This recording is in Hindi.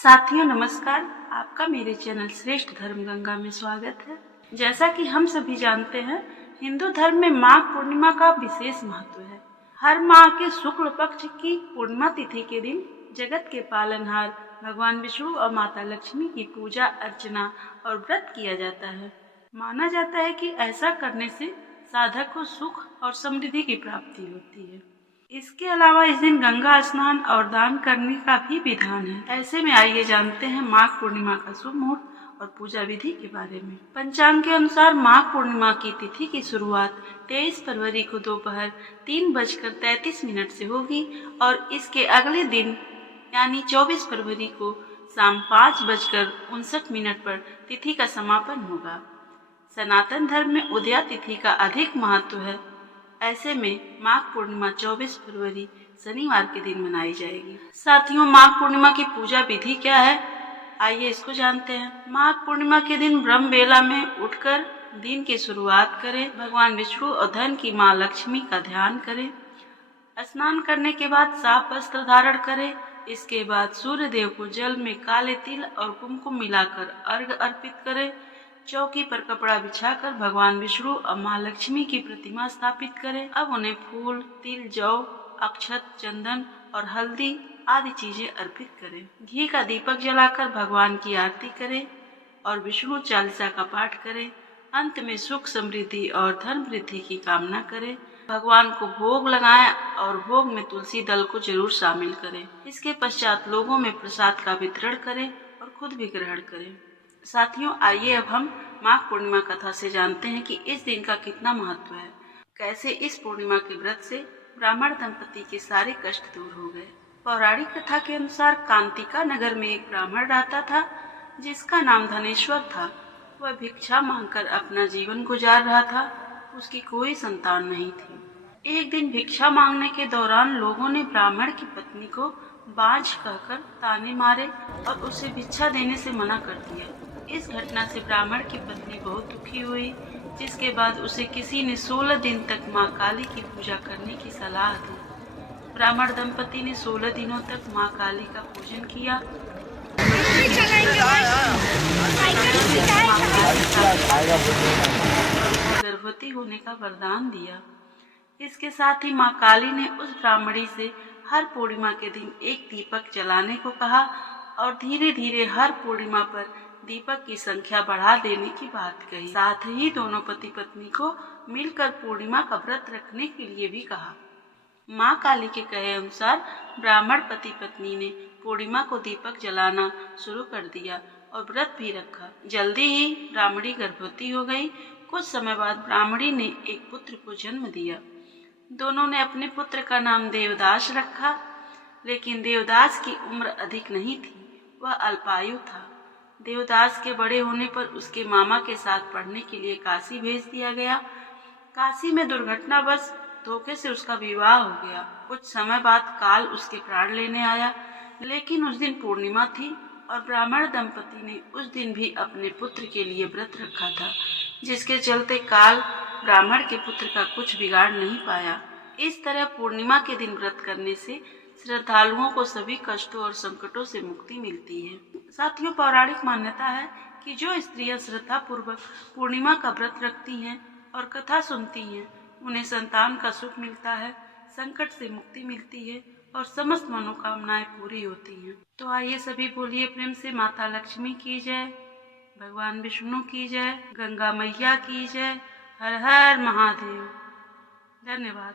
साथियों नमस्कार, आपका मेरे चैनल श्रेष्ठ धर्म गंगा में स्वागत है। जैसा कि हम सभी जानते हैं, हिंदू धर्म में माघ पूर्णिमा का विशेष महत्व है। हर माह के शुक्ल पक्ष की पूर्णिमा तिथि के दिन जगत के पालनहार भगवान विष्णु और माता लक्ष्मी की पूजा अर्चना और व्रत किया जाता है। माना जाता है कि ऐसा करने से साधक को सुख और समृद्धि की प्राप्ति होती है। इसके अलावा इस दिन गंगा स्नान और दान करने का भी विधान है। ऐसे में आइए जानते हैं माघ पूर्णिमा का शुभ मुहूर्त और पूजा विधि के बारे में। पंचांग के अनुसार माघ पूर्णिमा की तिथि की शुरुआत 23 फरवरी को दोपहर 3:33 से होगी और इसके अगले दिन यानी 24 फरवरी को शाम 5:59 पर तिथि का समापन होगा। सनातन धर्म में उदया तिथि का अधिक महत्व है। ऐसे में माघ पूर्णिमा 24 फरवरी शनिवार के दिन मनाई जाएगी। साथियों, माघ पूर्णिमा की पूजा विधि क्या है, आइए इसको जानते हैं। माघ पूर्णिमा के दिन ब्रह्म बेला में उठकर दिन की शुरुआत करें। भगवान विष्णु और धन की माँ लक्ष्मी का ध्यान करें। स्नान करने के बाद साफ वस्त्र धारण करें। इसके बाद सूर्य देव को जल में काले तिल और कुमकुम मिलाकर अर्घ्य अर्पित करें। चौकी पर कपड़ा बिछाकर भगवान विष्णु और माँ लक्ष्मी की प्रतिमा स्थापित करें। अब उन्हें फूल, तिल, जौ, अक्षत, चंदन और हल्दी आदि चीजें अर्पित करें। घी का दीपक जलाकर भगवान की आरती करें और विष्णु चालीसा का पाठ करें। अंत में सुख, समृद्धि और धन वृद्धि की कामना करें। भगवान को भोग लगाएं और भोग में तुलसी दल को जरूर शामिल करें। इसके पश्चात लोगों में प्रसाद का वितरण करें और खुद भी ग्रहण करें। साथियों, आइए अब हम माघ पूर्णिमा कथा से जानते हैं कि इस दिन का कितना महत्व है। कैसे इस पूर्णिमा के व्रत से ब्राह्मण दंपति के सारे कष्ट दूर हो गए। पौराणिक कथा के अनुसार कांतिका नगर में एक ब्राह्मण रहता था जिसका नाम धनेश्वर था। वह भिक्षा मांगकर अपना जीवन गुजार रहा था। उसकी कोई संतान नहीं थी। एक दिन भिक्षा मांगने के दौरान लोगों ने ब्राह्मण की पत्नी को बांझ कहकर ताने मारे और उसे भिक्षा देने से मना कर दिया। इस घटना से ब्राह्मण की पत्नी बहुत दुखी हुई, जिसके बाद उसे किसी ने 16 दिन तक माँ काली की पूजा करने की सलाह दी। ब्राह्मण दंपति ने 16 दिनों तक माँ काली का पूजन किया। गर्भवती होने का वरदान दिया। इसके साथ ही माँ काली ने उस ब्राह्मणी से हर पूर्णिमा के दिन एक दीपक जलाने को कहा और धीरे धीरे हर पूर्णिमा पर दीपक की संख्या बढ़ा देने की बात कही। साथ ही दोनों पति पत्नी को मिलकर पूर्णिमा का व्रत रखने के लिए भी कहा। माँ काली के कहे अनुसार ब्राह्मण पति पत्नी ने पूर्णिमा को दीपक जलाना शुरू कर दिया और व्रत भी रखा। जल्दी ही ब्राह्मणी गर्भवती हो गई। कुछ समय बाद ब्राह्मणी ने एक पुत्र को जन्म दिया। दोनों ने अपने पुत्र का नाम देवदास रखा, लेकिन देवदास की उम्र अधिक नहीं थी, वह अल्पायु था। देवदास के बड़े होने पर उसके मामा के साथ पढ़ने के लिए काशी भेज दिया गया। काशी में दुर्घटनावश धोखे से उसका विवाह हो गया। कुछ समय बाद काल उसके प्राण लेने आया, लेकिन उस दिन पूर्णिमा थी और ब्राह्मण दंपति ने उस दिन भी अपने पुत्र के लिए व्रत रखा था, जिसके चलते काल ब्राह्मण के पुत्र का कुछ बिगाड़ नहीं पाया। इस तरह पूर्णिमा के दिन व्रत करने से श्रद्धालुओं को सभी कष्टों और संकटों से मुक्ति मिलती है। साथियों, पौराणिक मान्यता है कि जो स्त्रियां श्रद्धा पूर्वक पूर्णिमा का व्रत रखती हैं और कथा सुनती हैं, उन्हें संतान का सुख मिलता है, संकट से मुक्ति मिलती है और समस्त मनोकामनाएं पूरी होती हैं। तो आइए सभी बोलिए प्रेम से, माता लक्ष्मी की जय, भगवान विष्णु की जय, गंगा मैया की जय, हर हर महादेव। धन्यवाद।